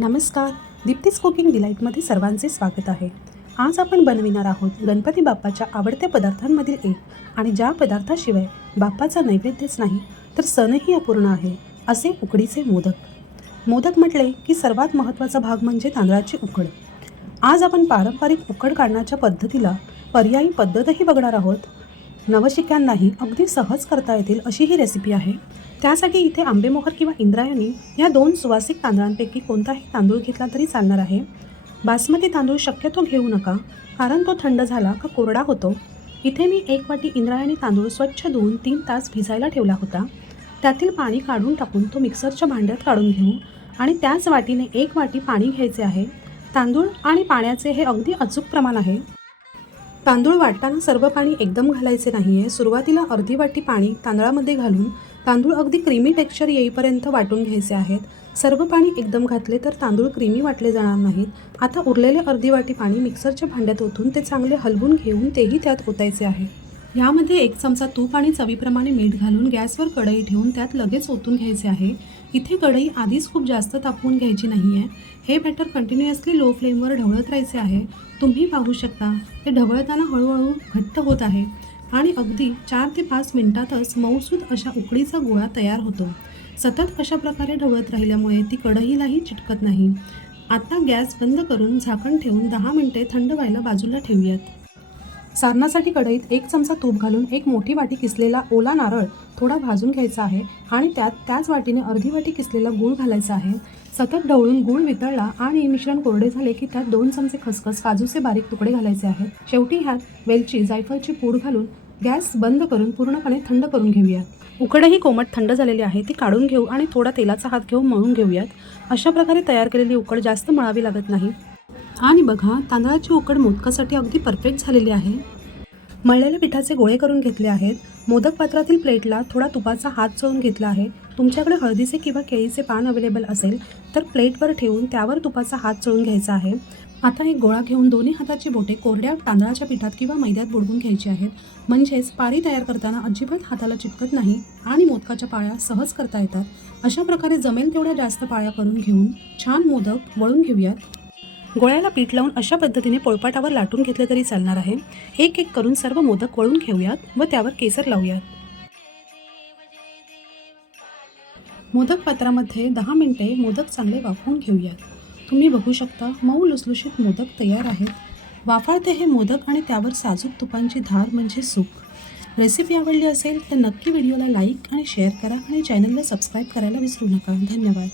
नमस्कार. दीप्तीज कुकिंग डिलाईटमध्ये सर्वांचे स्वागत आहे. आज आपण बनविणार आहोत गणपती बाप्पाच्या आवडत्या पदार्थांमधील एक आणि ज्या पदार्थाशिवाय बाप्पाचा नैवेद्यच नाही तर सणही अपूर्ण आहे असे उकडीचे मोदक. मोदक म्हटले की सर्वात महत्त्वाचा भाग म्हणजे तांदळाची उकड. आज आपण पारंपरिक उकड काढण्याच्या पद्धतीला पर्यायी पद्धतही बघणार आहोत. नवशिक्यांनाही अगदी सहज करता येतील अशी ही रेसिपी आहे. त्यासाठी इथे आंबेमोहर किंवा इंद्रायणी या दोन सुवासिक तांदळांपैकी कोणताही तांदूळ घेतला तरी चालणार आहे. बासमती तांदूळ शक्यतो घेऊ नका कारण तो थंड झाला का कोरडा होतो. इथे मी एक वाटी इंद्रायणी तांदूळ स्वच्छ धुवून तीन तास भिजायला ठेवला होता. त्यातील पाणी काढून टाकून तो मिक्सरच्या भांड्यात काढून घेऊ आणि त्याच वाटीने एक वाटी पाणी घ्यायचे आहे. तांदूळ आणि पाण्याचे हे अगदी अचूक प्रमाण आहे. तांदूळ वाटताना सर्व पाणी एकदम घालायचे नाही आहे सुरुवातीला अर्धी वाटी पाणी तांदळामध्ये घालून तांदूळ अगदी क्रीमी टेक्स्चर येईपर्यंत वाटून घ्यायचे आहेत. सर्व पाणी एकदम घातले तर तांदूळ क्रीमी वाटले जाणार नाहीत. आता उरलेले अर्धी वाटी पाणी मिक्सरच्या भांड्यात ओतून ते चांगले हलवून घेऊन तेही त्यात ओतायचे आहे. यामध्ये एक चमचा तूप आणि चवीप्रमाणे मीठ घालून गॅसवर कढई ठेवून त्यात लगेच ओतून घ्यायचे आहे. इथे कढई आधीच खूप जास्त तापवून घ्यायची नाही आहे हे बॅटर कंटिन्युअसली लो फ्लेमवर ढवळत राहायचे आहे. तुम्ही पाहू शकता ते ढवळताना हळूहळू घट्ट होत आहे. आणि अगदी चार ते पाच मिनिटातच मऊसूद अशा उकडीचा गोळा तयार होतो. सतत अशा प्रकारे ढवळत राहिल्यामुळे ती कढईलाही चिटकत नाही. आता गॅस बंद करून झाकण ठेवून दहा मिनिटे थंड व्हायला बाजूला ठेवूयात. सारणासाठी कढईत एक चमचा तूप घालून एक मोठी वाटी किसलेला ओला नारळ थोडा भाजून घ्यायचा आहे आणि त्यात त्याच वाटीने अर्धी वाटी किसलेला गूळ घालायचा आहे. सतत ढवळून गूळ वितळला आणि मिश्रण कोरडे झाले की त्यात दोन चमचे खसखस काजूचे बारीक तुकडे घालायचे आहेत. शेवटी ह्यात वेलची जायफळची पूड घालून गॅस बंद करून पूर्णपणे थंड करून घेऊयात. उकडही कोमट थंड झालेली आहे ती काढून घेऊ आणि थोडा तेलाचा हात घेऊन मळून घेऊयात. अशा प्रकारे तयार केलेली उकड जास्त मळावी लागत नाही. आणि बघा तांदळाची उकड मोदकासाठी अगदी परफेक्ट झालेली आहे. मळलेल्या पिठाचे गोळे करून घेतले आहेत. मोदक पात्रातील प्लेटला थोडा तुपाचा हात चळून घेतला आहे. तुमच्याकडे हळदीचे किंवा केळीचे पान अवेलेबल असेल तर प्लेटवर ठेवून त्यावर तुपाचा हात चळून घ्यायचा आहे. आता एक गोळा घेऊन दोन्ही हाताची बोटे कोरड्या तांदळाच्या पिठात किंवा मैद्यात बुडवून घ्यायची आहेत. म्हणजेच पारी तयार करताना अजिबात हाताला चिटकत नाही आणि मोदकाच्या पाळ्या सहज करता येतात. अशा प्रकारे जमेल तेवढ्या जास्त पाळ्या करून घेऊन छान मोदक वळून घेऊयात. गोळ्याला पीठ लावून अशा पद्धतीने पोळपाटावर लाटून घेतले तरी चालणार आहे. एक एक करून सर्व मोदक वळून घेऊयात व त्यावर केसर लावूयात. मोदक पात्रामध्ये दहा मिनिटे मोदक चांगले वाफवून घेऊयात. तुम्ही बघू शकता मऊ लुसलुशीत मोदक तयार आहेत. वाफाळते हे मोदक आणि त्यावर साजूक तुपांची धार म्हणजे सुख रेसिपी आवडली असेल तर नक्की व्हिडिओला लाईक आणि शेअर करा आणि चॅनलला सबस्क्राईब करायला विसरू नका. धन्यवाद.